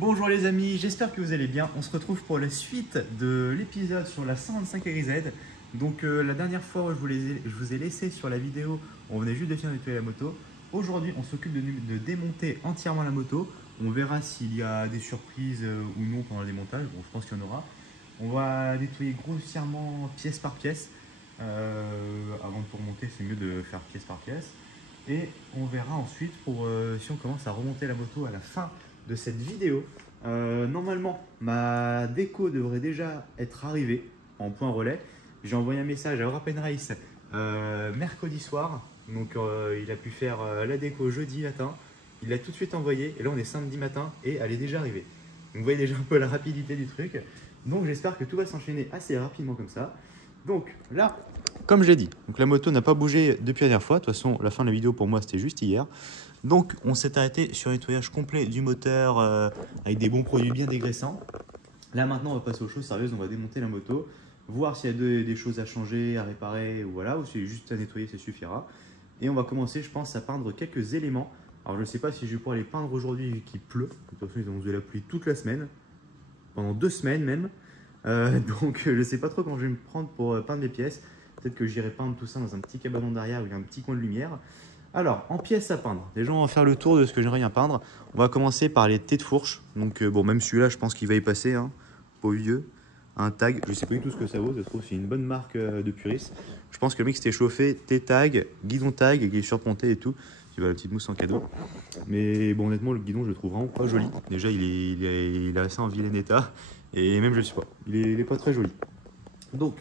Bonjour les amis, j'espère que vous allez bien. On se retrouve pour la suite de l'épisode sur la 125 RZ. Donc la dernière fois, je vous ai laissé sur la vidéo, on venait juste de finir de nettoyer la moto. Aujourd'hui, on s'occupe de démonter entièrement la moto. On verra s'il y a des surprises ou non pendant le démontage. Bon, je pense qu'il y en aura. On va nettoyer grossièrement pièce par pièce. Avant de tout remonter, c'est mieux de faire pièce par pièce. Et on verra ensuite si on commence à remonter la moto à la fin de cette vidéo. Normalement, ma déco devrait déjà être arrivée en point relais. J'ai envoyé un message à European Race mercredi soir. Donc il a pu faire la déco jeudi matin. Il l'a tout de suite envoyé. Et là, on est samedi matin et elle est déjà arrivée. Donc vous voyez déjà un peu la rapidité du truc. Donc j'espère que tout va s'enchaîner assez rapidement comme ça. Donc là, comme j'ai dit, donc la moto n'a pas bougé depuis la dernière fois. De toute façon, la fin de la vidéo pour moi, c'était juste hier. Donc on s'est arrêté sur un nettoyage complet du moteur avec des bons produits bien dégraissants. Là maintenant, on va passer aux choses sérieuses. On va démonter la moto, voir s'il y a des choses à changer, à réparer ou voilà, ou si juste à nettoyer, ça suffira. Et on va commencer, je pense, à peindre quelques éléments. Alors je ne sais pas si je vais pouvoir les peindre aujourd'hui vu qu'il pleut. De toute façon, ils ont eu la pluie toute la semaine, pendant 2 semaines même. Donc je ne sais pas trop comment je vais me prendre pour peindre les pièces. Peut-être que j'irai peindre tout ça dans un petit cabanon derrière où il y a un petit coin de lumière. Alors, en pièces à peindre, déjà on va faire le tour de ce que j'aimerais bien peindre. On va commencer par les têtes de fourche. Donc bon, même celui-là, je pense qu'il va y passer, hein, pas vieux. Un tag, je ne sais pas du tout ce que ça vaut, je trouve que c'est une bonne marque de puriste. Je pense que le mec s'était chauffé, T-tag, guidon tag, qui est surponté et tout. Tu vois, la petite mousse en cadeau. Mais bon, honnêtement, le guidon, je le trouve vraiment pas joli. Déjà, il est assez en vilain état. Et même, je ne sais pas, il est pas très joli. Donc,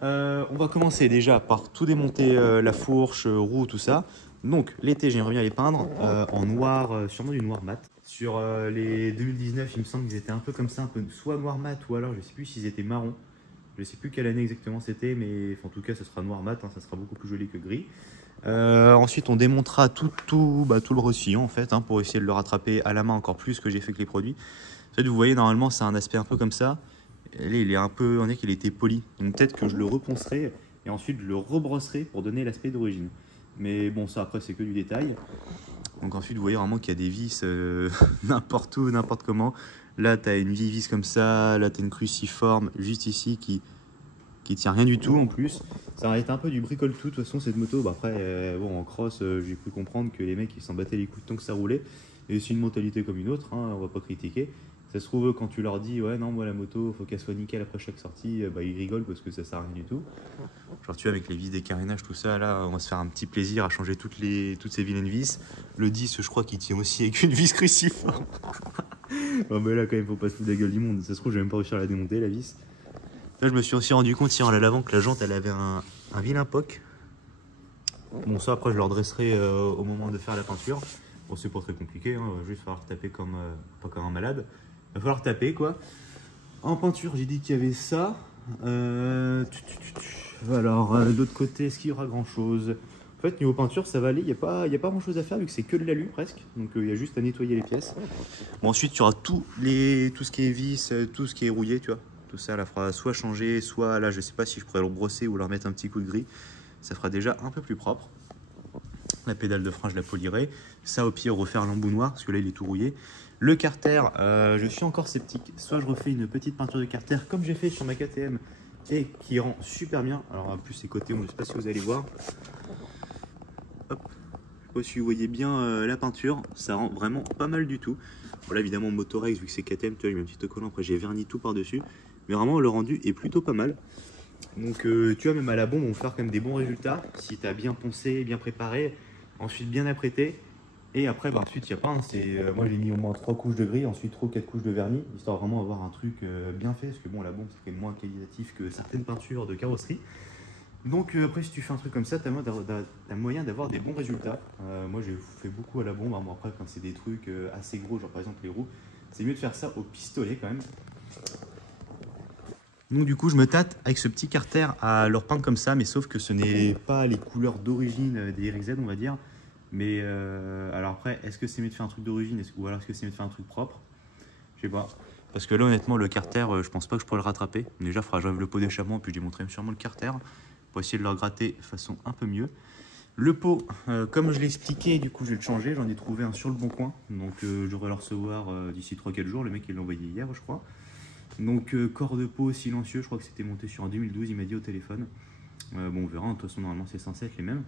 on va commencer déjà par tout démonter, la fourche, roue, tout ça. Donc l'été, j'aimerais bien les peindre en noir, sûrement du noir mat. Sur les 2019, il me semble qu'ils étaient un peu comme ça, un peu soit noir mat ou alors je ne sais plus s'ils étaient marrons. Je ne sais plus quelle année exactement c'était, mais en tout cas, ça sera noir mat, hein, ça sera beaucoup plus joli que gris. Ensuite, on démontera tout le ressillon en fait, hein, pour essayer de le rattraper à la main encore plus que j'ai fait que les produits. En fait, vous voyez, normalement, c'est un aspect un peu comme ça. Et là, il est un peu, on dirait qu'il a été poli. Donc peut-être que je le reponcerai et ensuite je le rebrosserai pour donner l'aspect d'origine. Mais bon, ça après c'est que du détail. Donc ensuite vous voyez vraiment qu'il y a des vis n'importe où, n'importe comment. Là tu as une vieille vis comme ça, là tu as une cruciforme juste ici qui tient rien du tout en plus. Ça va être un peu du bricole tout de toute façon cette moto. Bah, après bon, en cross j'ai pu comprendre que les mecs ils s'en battaient les couilles tant que ça roulait. Et c'est une mentalité comme une autre, hein, on va pas critiquer. Ça se trouve, quand tu leur dis ouais non, moi la moto faut qu'elle soit nickel après chaque sortie, bah ils rigolent parce que ça sert à rien du tout. Genre tu vois, avec les vis des carénages, tout ça, là on va se faire un petit plaisir à changer toutes ces vilaines vis. Le 10, je crois qu'il tient aussi avec une vis cruciforme. Oh, mais là quand même faut pas se foutre de la gueule du monde, ça se trouve je vais même pas réussir à la démonter la vis. Là je me suis aussi rendu compte hier en la lavant que la jante elle avait un vilain poc. Bon ça après je le redresserai au moment de faire la peinture. Bon c'est pas très compliqué, hein, il va juste falloir taper pas comme un malade. Il va falloir taper quoi. En peinture, j'ai dit qu'il y avait ça. Alors, de l'autre côté, est-ce qu'il y aura grand chose? En fait, niveau peinture, ça va aller. Il n'y a pas grand chose à faire vu que c'est que de l'alu presque. Donc, il y a juste à nettoyer les pièces. Bon, ensuite, il y aura tout ce qui est vis, tout ce qui est rouillé, tu vois. Tout ça, là, fera soit changer, soit là, je sais pas si je pourrais le brosser ou leur mettre un petit coup de gris. Ça fera déjà un peu plus propre. La pédale de frein, je la polirai. Ça, au pire, refaire l'embout noir parce que là, il est tout rouillé. Le carter, je suis encore sceptique. Soit je refais une petite peinture de carter comme j'ai fait sur ma KTM et qui rend super bien. Alors en plus ces côtés, je ne sais pas si vous allez voir. Hop. Je sais pas si vous voyez bien la peinture, ça rend vraiment pas mal du tout. Voilà, évidemment Motorex, vu que c'est KTM, tu vois, j'ai mis un petit autocollant, après j'ai verni tout par-dessus. Mais vraiment le rendu est plutôt pas mal. Donc tu vois, même à la bombe, on va faire quand même des bons résultats. Si tu as bien poncé, bien préparé, ensuite bien apprêté. Et après, bah, ensuite, il n'y a pas. Hein, moi, j'ai mis au moins 3 couches de gris, ensuite 3 ou 4 couches de vernis, histoire vraiment d'avoir un truc bien fait. Parce que bon, la bombe, c'est quand même moins qualitatif que certaines peintures de carrosserie. Donc, après, si tu fais un truc comme ça, tu as moyen d'avoir des bons résultats. Moi, j'ai fait beaucoup à la bombe. Hein. Bon, après, quand c'est des trucs assez gros, genre par exemple les roues, c'est mieux de faire ça au pistolet quand même. Donc, du coup, je me tâte avec ce petit carter à leur peindre comme ça, mais sauf que ce n'est pas les couleurs d'origine des RZ, on va dire. Mais alors après, est-ce que c'est mieux de faire un truc d'origine ou alors est-ce que c'est mieux de faire un truc propre? Je sais pas. Parce que là, honnêtement, le carter, je pense pas que je pourrais le rattraper. Déjà, il faudra que j'enlève le pot d'échappement, puis je démontrerai sûrement le carter pour essayer de le gratter de façon un peu mieux. Le pot, comme je l'ai expliqué, du coup je vais le changer, j'en ai trouvé un sur le bon coin, donc je devrais le recevoir d'ici 3-4 jours, le mec il l'a envoyé hier je crois. Donc corps de pot silencieux, je crois que c'était monté sur un 2012, il m'a dit au téléphone. Bon on verra, de toute façon normalement c'est censé être les mêmes.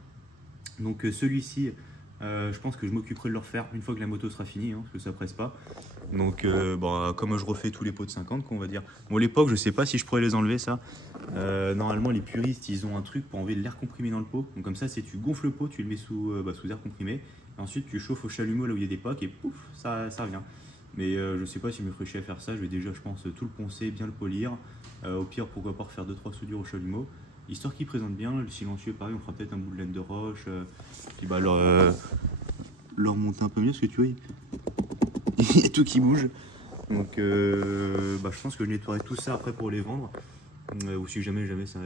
Donc celui-ci, je pense que je m'occuperai de le refaire une fois que la moto sera finie, hein, parce que ça presse pas. Donc bon, comme je refais tous les pots de 50, on va dire. Bon, l'époque, je sais pas si je pourrais les enlever, ça. Normalement, les puristes, ils ont un truc pour enlever de l'air comprimé dans le pot. Donc comme ça, c'est tu gonfles le pot, tu le mets sous air comprimé. Et ensuite, tu chauffes au chalumeau là où il y a des pocs et pouf, ça revient. Mais je sais pas si je me ferais chier à faire ça. Je vais déjà, je pense, tout le poncer, bien le polir. Au pire, pourquoi pas refaire 2-3 soudures au chalumeau. Histoire qu'il présente bien. Le silencieux, pareil, on fera peut-être un bout de laine de roche. Puis bah, leur monter un peu mieux, parce que tu vois, il y a tout qui bouge. Donc bah, je pense que je nettoierai tout ça après pour les vendre. Ou si jamais ça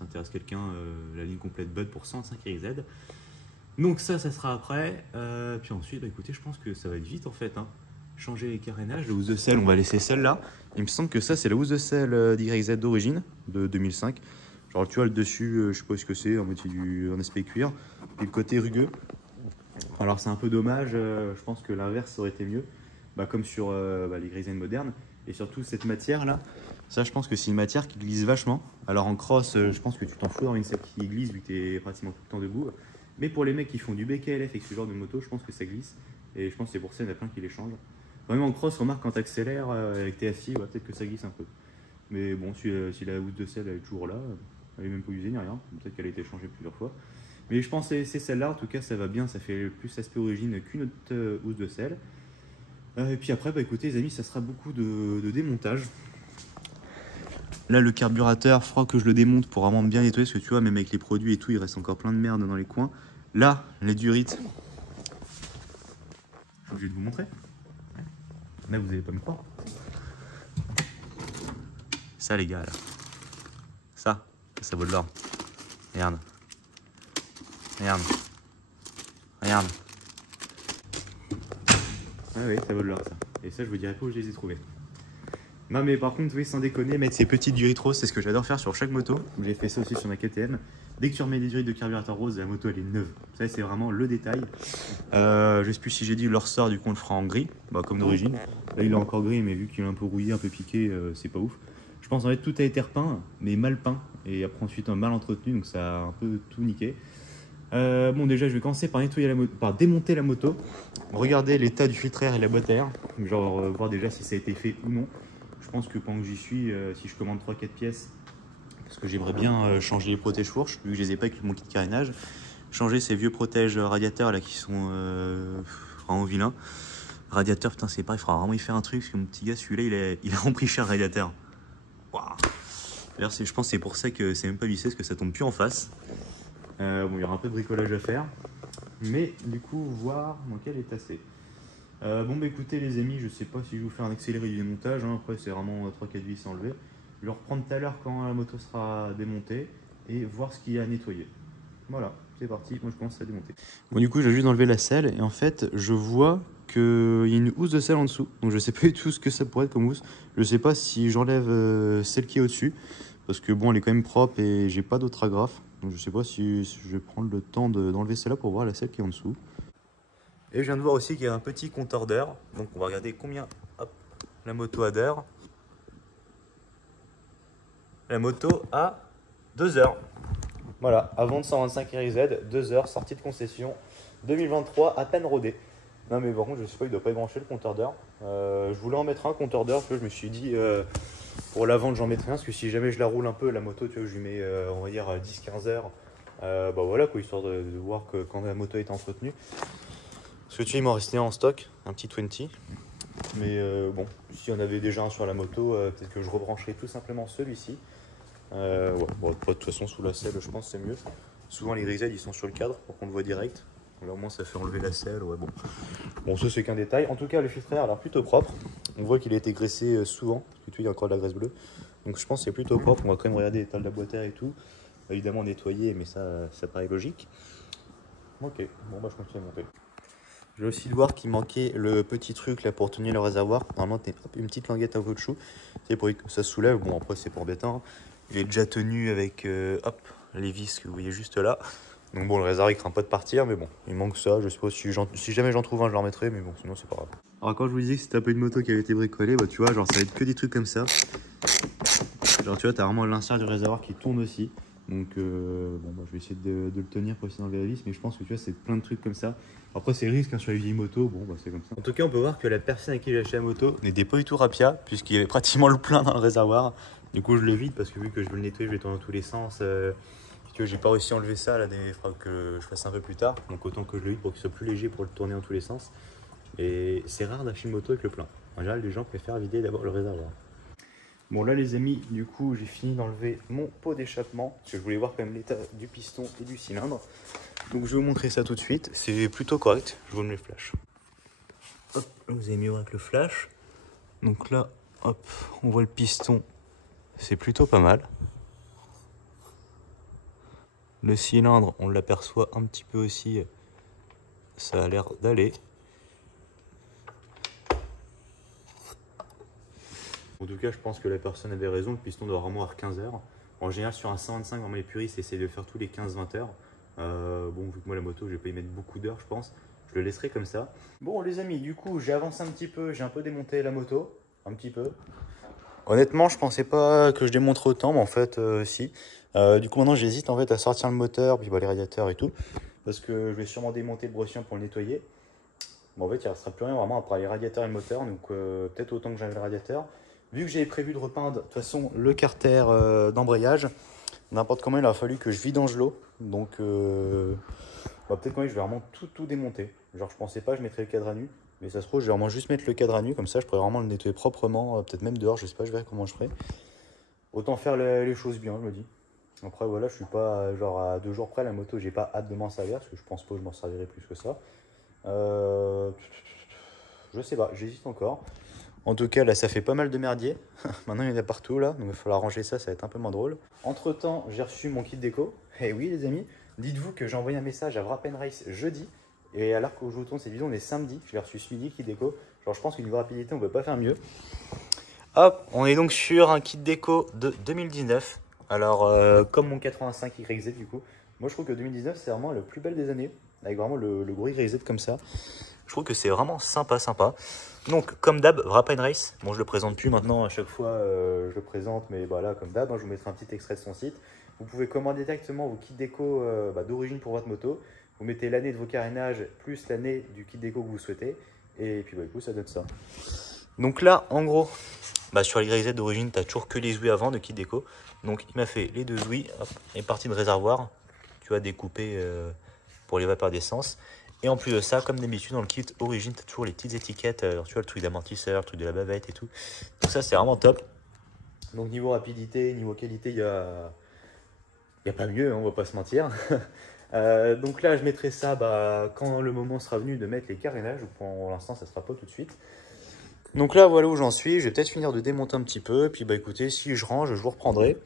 intéresse quelqu'un, la ligne complète Bud pour 105 RZ. Donc ça sera après. Puis ensuite, bah, écoutez, je pense que ça va être vite en fait. Hein. Changer les carénages, la housse de selle, on va laisser celle-là. Il me semble que ça, c'est la housse de selle d'YZ d'origine, de 2005. Genre, tu vois, le dessus, je sais pas ce que c'est, en moitié en aspect cuir. Puis le côté rugueux. Alors, c'est un peu dommage, je pense que l'inverse aurait été mieux. Bah, comme sur les Greyzen modernes. Et surtout, cette matière-là, ça, je pense que c'est une matière qui glisse vachement. Alors, en cross, je pense que tu t'en fous d'avoir une selle qui glisse vu que tu es pratiquement tout le temps debout. Mais pour les mecs qui font du BKLF avec ce genre de moto, je pense que ça glisse. Et je pense que c'est pour ça qu'il y en a plein qui les changent. Vraiment en cross, remarque quand tu accélères avec TFI, ouais, peut-être que ça glisse un peu. Mais bon, si la housse de selle elle est toujours là, elle est même pas usée ni rien. Peut-être qu'elle a été changée plusieurs fois. Mais je pense que c'est celle-là, en tout cas ça va bien, ça fait plus aspect origine qu'une autre housse de selle. Et puis après, bah écoutez les amis, ça sera beaucoup de démontage. Là le carburateur, il faudra que je le démonte pour vraiment bien nettoyer, parce que tu vois, même avec les produits et tout, il reste encore plein de merde dans les coins. Là, les durites, je suis obligé de vous montrer. Là, vous n'allez pas me croire. Ça, les gars, là. Ça vaut de l'or. Regarde. Regarde. Regarde. Ah oui, ça vaut de l'or, ça. Et ça, je vous dirai pas où je les ai trouvés. Non, mais par contre, oui, sans déconner, mettre ces petites durites roses, c'est ce que j'adore faire sur chaque moto. J'ai fait ça aussi sur ma KTM. Dès que tu remets des durites de carburateur rose, la moto, elle est neuve. Ça, c'est vraiment le détail. Je sais plus si j'ai dit le ressort, du coup, on le fera en gris, bah, comme d'origine. Là, il est encore gris, mais vu qu'il est un peu rouillé, un peu piqué, c'est pas ouf. Je pense en fait tout a été repeint, mais mal peint, et après ensuite mal entretenu, donc ça a un peu tout niqué. Bon, déjà, je vais commencer par nettoyer par démonter la moto, regarder l'état du filtre air et la boîte à air, genre voir déjà si ça a été fait ou non. Je pense que pendant que j'y suis, si je commande 3-4 pièces, parce que j'aimerais bien changer les protèges-fourches, vu que je les ai pas avec mon kit de carénage, changer ces vieux protèges radiateurs là qui sont vraiment vilains. Radiateur, putain, c'est pas, il faudra vraiment y faire un truc, parce que mon petit gars, celui-là, il a rempli cher le radiateur. Wow. D'ailleurs, je pense que c'est pour ça que c'est même pas vissé, parce que ça tombe plus en face. Bon, il y aura un peu de bricolage à faire, mais du coup, voir dans quel état c'est. Bon, bah écoutez, les amis, je sais pas si je vous fais un accéléré du démontage, hein. Après, c'est vraiment 3-4 vis à enlever. Je vais le reprendre tout à l'heure quand la moto sera démontée et voir ce qu'il y a à nettoyer. Voilà, c'est parti, moi je commence à démonter. Bon, du coup, j'ai juste enlevé la selle et en fait, je vois qu'il y a une housse de selle en dessous. Donc, je sais pas du tout ce que ça pourrait être comme housse. Je sais pas si j'enlève celle qui est au-dessus, parce que bon, elle est quand même propre et j'ai pas d'autre agrafe. Donc, je sais pas si je vais prendre le temps d'enlever celle-là pour voir la selle qui est en dessous. Et je viens de voir aussi qu'il y a un petit compteur d'heure. Donc, on va regarder combien la moto a d'heures. La moto a 2 heures. Voilà, à vendre 125 RZ, 2 heures, sortie de concession, 2023, à peine rodé. Non mais par contre, je sais pas, il doit pas y brancher le compteur d'heure. Je voulais en mettre un compteur d'heure, je me suis dit, pour la vente, j'en mettrai un, parce que si jamais je la roule un peu, la moto, tu vois, je lui mets, on va dire, 10-15 heures. Bah voilà, quoi, histoire de voir que quand la moto est entretenue. Parce que tu vois, il m'en restait un en stock, un petit 20. Mais bon, s'il y en avait déjà un sur la moto, peut-être que je rebrancherai tout simplement celui-ci. Ouais, bon, de toute façon, sous la selle, je pense c'est mieux. Souvent, les grisettes, ils sont sur le cadre pour qu'on le voit direct. Là, au moins, ça fait enlever la selle. Ouais, bon. Bon, ça, c'est qu'un détail. En tout cas, le filtre air a l'air plutôt propre. On voit qu'il a été graissé souvent, parce que tu vois, il y a encore de la graisse bleue. Donc, je pense que c'est plutôt propre. On va quand même regarder l'état de la boîte à air et tout. Évidemment, nettoyer, mais ça paraît logique. Ok, bon, bah, je continue à monter. Je vais aussi voir qu'il manquait le petit truc là pour tenir le réservoir. Normalement, une petite languette à caoutchouc. C'est pour que ça se soulève. Bon, après, c'est pas embêtant. Il est déjà tenu avec les vis que vous voyez juste là. Donc bon, le réservoir il craint pas de partir, mais bon, il manque ça. Je sais pas si jamais j'en trouve un, je le remettrai, mais bon, sinon c'est pas grave. Alors quand je vous disais que c'était un peu une moto qui avait été bricolée, bah tu vois, genre ça va être que des trucs comme ça. Genre tu vois, t'as vraiment l'insert du réservoir qui tourne aussi. Donc bon, bah, je vais essayer de le tenir pour essayer d'enlever la vis, mais je pense que tu vois, c'est plein de trucs comme ça. Après, c'est risque hein, sur les vieilles motos, bon, bah c'est comme ça. En tout cas, on peut voir que la personne à qui j'ai acheté la moto n'était pas du tout rapia, puisqu'il y avait pratiquement le plein dans le réservoir. Du coup, je le vide parce que vu que je veux le nettoyer, je vais tourner dans tous les sens. Si tu veux, j'ai pas réussi à enlever ça, là, il faudra que je fasse un peu plus tard. Donc autant que je le vide pour qu'il soit plus léger pour le tourner dans tous les sens. Et c'est rare d'acheter une moto avec le plein. En général, les gens préfèrent vider d'abord le réservoir. Bon là les amis, du coup j'ai fini d'enlever mon pot d'échappement parce que je voulais voir quand même l'état du piston et du cylindre. Donc je vais vous montrer ça tout de suite, c'est plutôt correct, je vous mets le flash. Hop, vous avez mis avec le flash. Donc là, hop, on voit le piston, c'est plutôt pas mal. Le cylindre, on l'aperçoit un petit peu aussi, ça a l'air d'aller. En tout cas, je pense que la personne avait raison, le piston doit vraiment avoir 15 heures. En général, sur un 125, vraiment les puristes essayent de le faire tous les 15-20 heures. Bon, vu que moi la moto, je vais pas y mettre beaucoup d'heures, je pense. Je le laisserai comme ça. Bon, les amis, du coup, j'ai avancé un petit peu, j'ai un peu démonté la moto, un petit peu. Honnêtement, je pensais pas que je démonterais autant, mais en fait, si. Du coup, maintenant, j'hésite en fait à sortir le moteur, puis bah, les radiateurs et tout, parce que je vais sûrement démonter le brossillon pour le nettoyer. Bon, en fait, il ne restera plus rien vraiment à part les radiateurs et le moteur, donc peut-être autant que j'enlève le radiateur. Vu que j'avais prévu de repeindre de toute façon le carter d'embrayage, n'importe comment il a fallu que je vidange l'eau. Donc bah, peut-être quand même je vais vraiment tout démonter. Genre je pensais pas que je mettrais le cadre à nu, mais ça se trouve je vais vraiment juste mettre le cadre à nu, comme ça je pourrais vraiment le nettoyer proprement, peut-être même dehors, je sais pas, je verrai comment je ferai. Autant faire les choses bien, je me dis. Après voilà, je suis pas genre à 2 jours près la moto, j'ai pas hâte de m'en servir, parce que je pense pas que je m'en servirai plus que ça. Je sais pas, j'hésite encore. En tout cas, là, ça fait pas mal de merdier. Maintenant, il y en a partout, là. Donc, il va falloir ranger ça, ça va être un peu moins drôle. Entre-temps, j'ai reçu mon kit déco. Et oui, les amis, dites-vous que j'ai envoyé un message à Wrap & Race jeudi. Et alors que je vous tourne cette vidéo, on est samedi. Je l'ai reçu ce midi, kit déco. Genre, je pense qu'une rapidité, on ne peut pas faire mieux. Hop, on est donc sur un kit déco de 2019. Alors, comme mon 85 YZ, du coup. Moi, je trouve que 2019, c'est vraiment le plus bel des années. Avec vraiment le gros YZ comme ça. Je trouve que c'est vraiment sympa. Donc, comme d'hab, Wrap & Race. Bon, je le présente plus maintenant, à chaque fois je le présente, mais voilà, comme d'hab, hein, je vous mettrai un petit extrait de son site. Vous pouvez commander directement vos kits déco d'origine pour votre moto. Vous mettez l'année de vos carénages plus l'année du kit déco que vous souhaitez. Et puis, bah, du coup, ça donne ça. Donc là, en gros, bah, sur les YZ d'origine, tu n'as toujours que les ouïes avant de kit déco. Donc, il m'a fait les 2 ouïes, et partie de réservoir, tu vois, découpé pour les vapeurs d'essence. Et en plus de ça, comme d'habitude dans le kit origine, tu as toujours les petites étiquettes, tu vois le truc d'amortisseur, le truc de la bavette et tout. Donc ça c'est vraiment top. Donc niveau rapidité, niveau qualité, il y a pas mieux, hein, on va pas se mentir. Donc là je mettrai ça quand le moment sera venu de mettre les carénages. Pour l'instant ça ne sera pas tout de suite. Donc là voilà où j'en suis, je vais peut-être finir de démonter un petit peu. Puis bah écoutez, si je range, je vous reprendrai.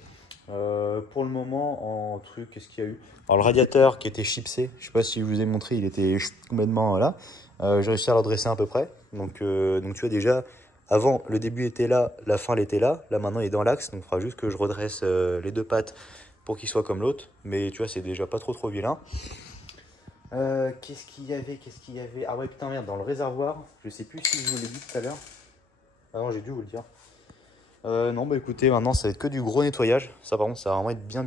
Pour le moment, en truc, qu'est-ce qu'il y a eu? Alors le radiateur qui était chipsé, je sais pas si je vous ai montré, il était complètement là. J'ai réussi à le redresser à peu près. Donc tu vois déjà, avant le début était là, la fin elle était là. Là maintenant il est dans l'axe, donc il faudra juste que je redresse les 2 pattes pour qu'il soit comme l'autre. Mais tu vois c'est déjà pas trop vilain. Qu'est-ce qu'il y avait? Ah ouais putain merde, dans le réservoir, je sais plus si je vous l'ai dit tout à l'heure. Ah non j'ai dû vous le dire. Non, bah écoutez, maintenant ça va être que du gros nettoyage. Ça, par contre, ça va vraiment être bien.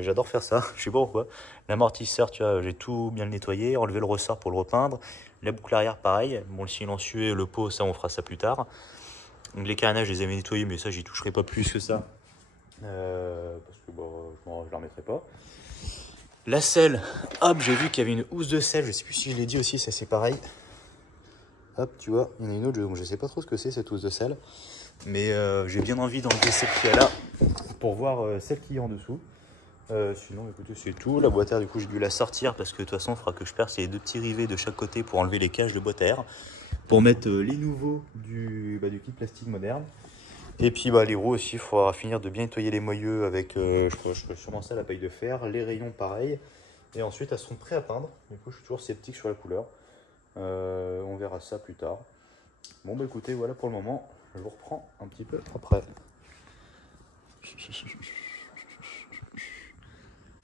J'adore faire ça. Je sais pas pourquoi. L'amortisseur, tu vois, j'ai tout bien nettoyé, enlevé le ressort pour le repeindre. La boucle arrière, pareil. Bon, le silencieux et le pot, ça, on fera ça plus tard. Donc, les carénages, je les avais nettoyés, mais ça, j'y toucherai pas plus que ça. Parce que je la remettrai pas. La selle, hop, j'ai vu qu'il y avait une housse de selle. Je sais plus si je l'ai dit aussi, ça c'est pareil. Hop, tu vois, il y en a une autre, donc je sais pas trop ce que c'est cette housse de selle. Mais j'ai bien envie d'enlever celle qui est là pour voir celle qui est en dessous. Sinon, écoutez, c'est tout. La boîte à air, du coup, j'ai dû la sortir parce que de toute façon, il faudra que je perce les 2 petits rivets de chaque côté pour enlever les cages de boîte à air. Pour mettre les nouveaux du kit plastique moderne. Et puis les roues aussi, il faudra finir de bien nettoyer les moyeux avec, je ferai sûrement ça, la paille de fer. Les rayons, pareil. Et ensuite, elles seront prêtes à peindre. Du coup, je suis toujours sceptique sur la couleur. On verra ça plus tard. Bon, bah écoutez, voilà pour le moment. Je vous reprends un petit peu après.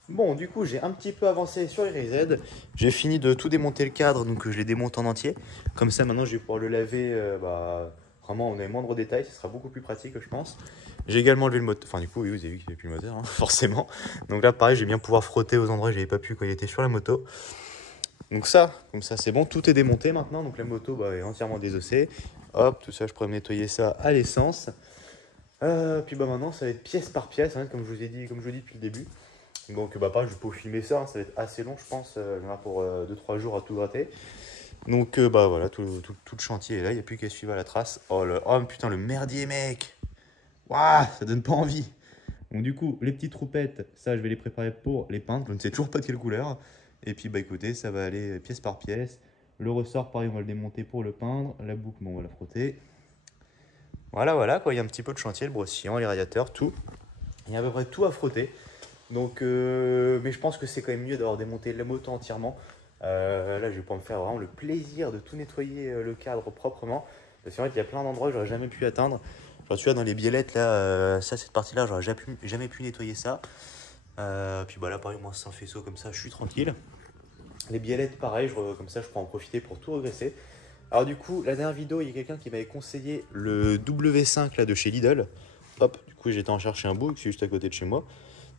Bon, du coup, j'ai un petit peu avancé sur Irized. J'ai fini de tout démonter le cadre, donc je l'ai démonté en entier. Comme ça, maintenant, je vais pouvoir le laver. Vraiment, on a les moindres détails, ce sera beaucoup plus pratique, je pense. J'ai également enlevé le moteur. Enfin, du coup, oui, vous avez vu qu'il n'y avait plus le moteur, hein, forcément. Donc là, pareil, j'ai bien pouvoir frotter aux endroits où j'avais pas pu quand il était sur la moto. Donc ça, comme ça, c'est bon. Tout est démonté maintenant. Donc la moto est entièrement désossée. Hop, tout ça, je pourrais me nettoyer ça à l'essence. Puis maintenant, ça va être pièce par pièce, hein, comme je vous ai dit, comme je vous dis depuis le début. Donc pareil, je vais pas filmer ça, hein, ça va être assez long je pense, il y en a pour 2-3 jours à tout gratter. Donc voilà, tout le chantier est là, il n'y a plus qu'à suivre à la trace. Oh putain, le merdier mec. Waouh, ça donne pas envie. Donc du coup, les petites roupettes, ça je vais les préparer pour les peindre, je ne sais toujours pas de quelle couleur. Et puis écoutez, ça va aller pièce par pièce. Le ressort pareil, on va le démonter pour le peindre. La boucle, on va la frotter. Voilà quoi, il y a un petit peu de chantier, le brossillon, les radiateurs, tout. Il y a à peu près tout à frotter. Donc, mais je pense que c'est quand même mieux d'avoir démonté la moto entièrement. Là, je vais pouvoir me faire vraiment le plaisir de tout nettoyer le cadre proprement. Parce qu'en fait, il y a plein d'endroits où j'aurais jamais pu atteindre. Genre, tu vois, dans les biellettes, là, cette partie-là, j'aurais jamais pu nettoyer ça. Puis là, pareil, moi, sans faisceau comme ça, je suis tranquille. Les biellettes, pareil, comme ça, je pourrais en profiter pour tout regresser. Alors, du coup, la dernière vidéo, il y a quelqu'un qui m'avait conseillé le W5 là, de chez Lidl. Hop, du coup, j'étais en chercher un bout, qui est juste à côté de chez moi.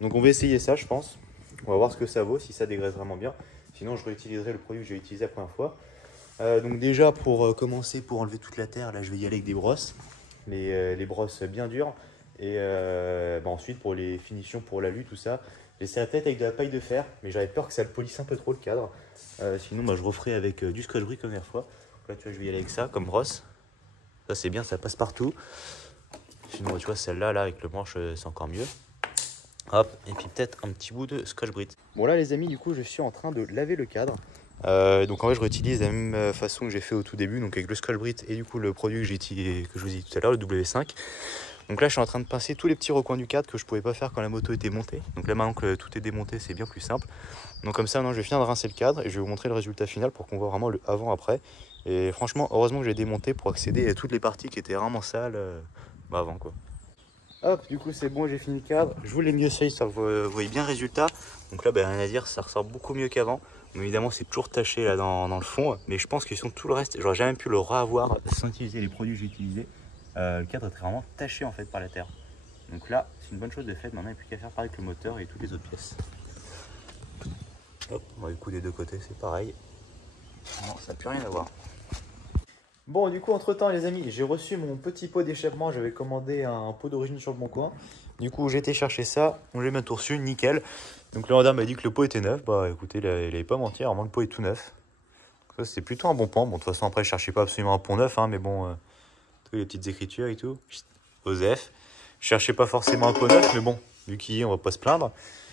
Donc on va essayer ça, je pense. On va voir ce que ça vaut, si ça dégraisse vraiment bien. Sinon, je réutiliserai le produit que j'ai utilisé la première fois. Donc déjà, pour commencer, pour enlever toute la terre, là, je vais y aller avec des brosses. Les brosses bien dures. Et ensuite, pour les finitions, pour l'alu, tout ça, j'essaierai peut-être avec de la paille de fer. Mais j'avais peur que ça le polisse un peu trop, le cadre. Sinon, je referai avec du scotch-brite comme la dernière fois. Donc là, tu vois, je vais y aller avec ça, comme brosse. Ça, c'est bien, ça passe partout. Sinon, tu vois, celle-là, là, avec le manche, c'est encore mieux. Hop, et puis peut-être un petit bout de scotch-brite. Bon là les amis, du coup je suis en train de laver le cadre. Donc en vrai je réutilise la même façon que j'ai fait au tout début, donc avec le scotch-brite et du coup le produit que j'ai utilisé, que je vous ai dit tout à l'heure, le W5. Donc là je suis en train de pincer tous les petits recoins du cadre que je pouvais pas faire quand la moto était montée. Donc là maintenant que tout est démonté, c'est bien plus simple. Donc comme ça, non, je vais finir de rincer le cadre et je vais vous montrer le résultat final pour qu'on voit vraiment le avant-après. Et franchement, heureusement que j'ai démonté pour accéder à toutes les parties qui étaient vraiment sales avant quoi. Hop, du coup c'est bon, j'ai fini le cadre. Je vous l'ai mis essayé, ça vous voyez bien le résultat. Donc là, rien à dire, ça ressort beaucoup mieux qu'avant. Mais évidemment, c'est toujours taché là dans le fond. Mais je pense que sur tout le reste, j'aurais jamais pu le revoir sans utiliser les produits que j'ai utilisés. Le cadre est vraiment taché en fait par la terre. Donc là, c'est une bonne chose de fait. Maintenant, il n'y a plus qu'à faire pareil avec le moteur et toutes les autres pièces. Hop, du coup des deux côtés, c'est pareil. Non, ça n'a plus rien à voir. Bon, du coup, entre temps, les amis, j'ai reçu mon petit pot d'échappement. J'avais commandé un pot d'origine sur le bon coin. Du coup, j'ai été chercher ça. J'ai bientôt reçu, nickel. Donc, le vendeur m'a dit que le pot était neuf. Bah, écoutez, il n'avait pas menti. Vraiment, le pot est tout neuf. Ça, c'est plutôt un bon point. Bon, de toute façon, après, je ne cherchais pas absolument un pont neuf, hein, mais bon, toutes les petites écritures et tout. Osef. Je cherchais pas forcément un pot neuf, mais bon, vu qu'il y est, on va pas se plaindre.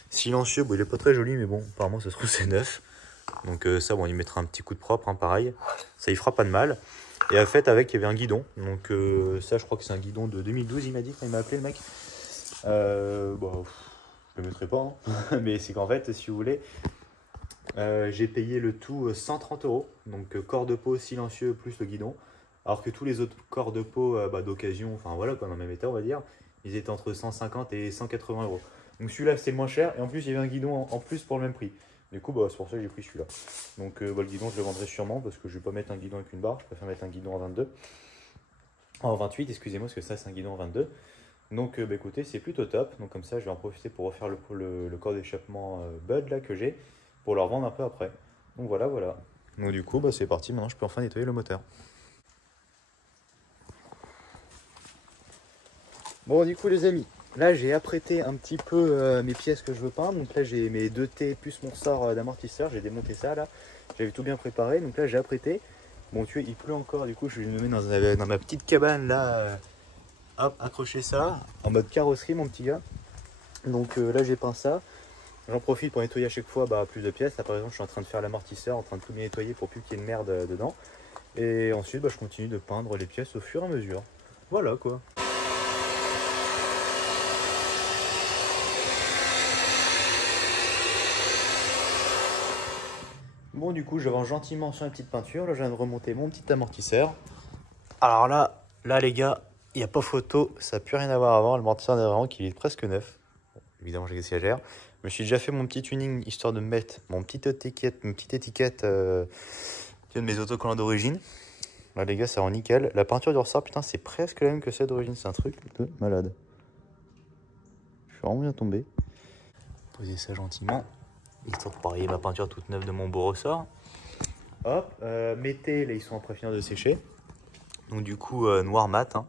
Silencieux, bon, il est pas très joli, mais bon, apparemment, ça se trouve, c'est neuf. Donc, ça, bon, il mettra un petit coup de propre, hein, pareil. Ça, il fera pas de mal. Et en fait, avec, il y avait un guidon. Donc, ça, je crois que c'est un guidon de 2012, il m'a dit, quand il m'a appelé, le mec. Je le mettrai pas, hein. Mais c'est qu'en fait, si vous voulez, j'ai payé le tout 130 €. Donc, corps de peau silencieux plus le guidon. Alors que tous les autres corps de peau d'occasion, enfin voilà, dans le même état, on va dire, ils étaient entre 150 et 180 €. Donc, celui-là, c'est le moins cher. Et en plus, il y avait un guidon en plus pour le même prix. Du coup, c'est pour ça que j'ai pris celui-là. Donc, le guidon, je le vendrai sûrement parce que je ne vais pas mettre un guidon avec une barre. Je préfère mettre un guidon en 22. En 28, excusez-moi, parce que ça, c'est un guidon en 22. Donc, écoutez, c'est plutôt top. Donc, comme ça, je vais en profiter pour refaire le corps d'échappement Bud là que j'ai pour le revendre un peu après. Donc, voilà. Donc, du coup, c'est parti. Maintenant, je peux enfin nettoyer le moteur. Bon, du coup, les amis. Là, j'ai apprêté un petit peu mes pièces que je veux peindre. Donc là, j'ai mes 2T plus mon sort d'amortisseur. J'ai démonté ça là. J'avais tout bien préparé. Donc là, j'ai apprêté. Bon, tu vois, il pleut encore. Du coup, je vais me mettre dans ma petite cabane là. Hop, accrocher ça. En mode carrosserie, mon petit gars. Donc là, j'ai peint ça. J'en profite pour nettoyer à chaque fois plus de pièces. Là, par exemple, je suis en train de faire l'amortisseur, en train de tout bien nettoyer pour plus qu'il y ait de merde dedans. Et ensuite, je continue de peindre les pièces au fur et à mesure. Voilà quoi. Bon, du coup, j'avance gentiment sur une petite peinture. Là, je viens de remonter mon petit amortisseur. Alors là les gars, il n'y a pas photo. Ça n'a plus rien à voir avant. Le amortisseur est vraiment qu'il est presque neuf. Bon, évidemment, j'exagère. Je me suis déjà fait mon petit tuning histoire de mettre mon petite étiquette de mes autocollants d'origine. Là les gars, ça rend nickel. La peinture du ressort, putain, c'est presque la même que celle d'origine. C'est un truc de malade. Je suis vraiment bien tombé. Poser ça gentiment, histoire de parier ma peinture toute neuve de mon beau ressort. Hop, mettez, là ils sont en train de sécher. Donc du coup, noir mat, hein,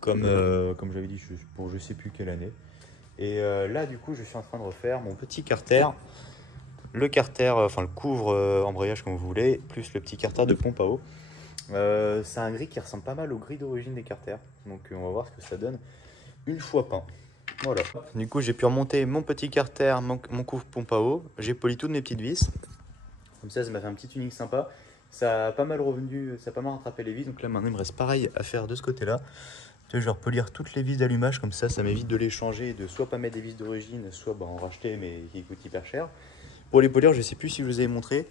comme j'avais dit pour je sais plus quelle année. Et là du coup, je suis en train de refaire mon petit carter. Le carter, enfin le couvre embrayage comme vous voulez, plus le petit carter de pompe à eau. C'est un gris qui ressemble pas mal au gris d'origine des carters. Donc on va voir ce que ça donne une fois peint. Voilà. Du coup, j'ai pu remonter mon petit carter, mon couvre pompe à eau. J'ai poli toutes mes petites vis. Comme ça m'a fait un petit tuning sympa. Ça a pas mal revenu, ça a pas mal rattrapé les vis. Donc là, maintenant, il me reste pareil à faire de ce côté-là. Je vais repolir toutes les vis d'allumage. Comme ça m'évite de les changer, de soit pas mettre des vis d'origine, soit en racheter, mais qui coûtent hyper cher. Pour les polir, je sais plus si je vous avais montré.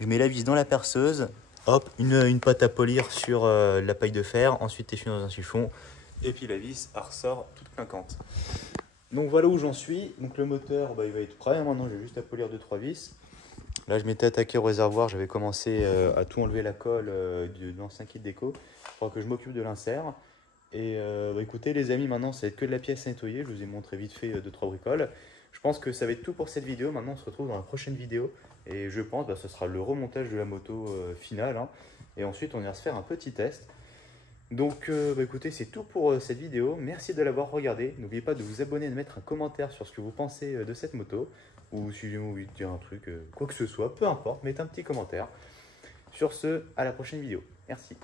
Je mets la vis dans la perceuse. Hop, une pâte à polir sur la paille de fer. Ensuite, tu dans un chiffon. Et puis la vis, elle ressort toute clinquante. Donc voilà où j'en suis. Donc le moteur, il va être prêt. Maintenant, j'ai juste à polir 2-3 vis. Là, je m'étais attaqué au réservoir. J'avais commencé à tout enlever la colle de l'ancien kit déco. Il faudra que je m'occupe de l'insert. Et écoutez les amis, maintenant, ça va être que de la pièce à nettoyer. Je vous ai montré vite fait 2-3 bricoles. Je pense que ça va être tout pour cette vidéo. Maintenant, on se retrouve dans la prochaine vidéo. Et je pense que ce sera le remontage de la moto finale. Hein. Et ensuite, on ira se faire un petit test. Donc écoutez, c'est tout pour cette vidéo. Merci de l'avoir regardé. N'oubliez pas de vous abonner et de mettre un commentaire sur ce que vous pensez de cette moto. Ou si vous voulez dire un truc, quoi que ce soit, peu importe, mettez un petit commentaire. Sur ce, à la prochaine vidéo. Merci.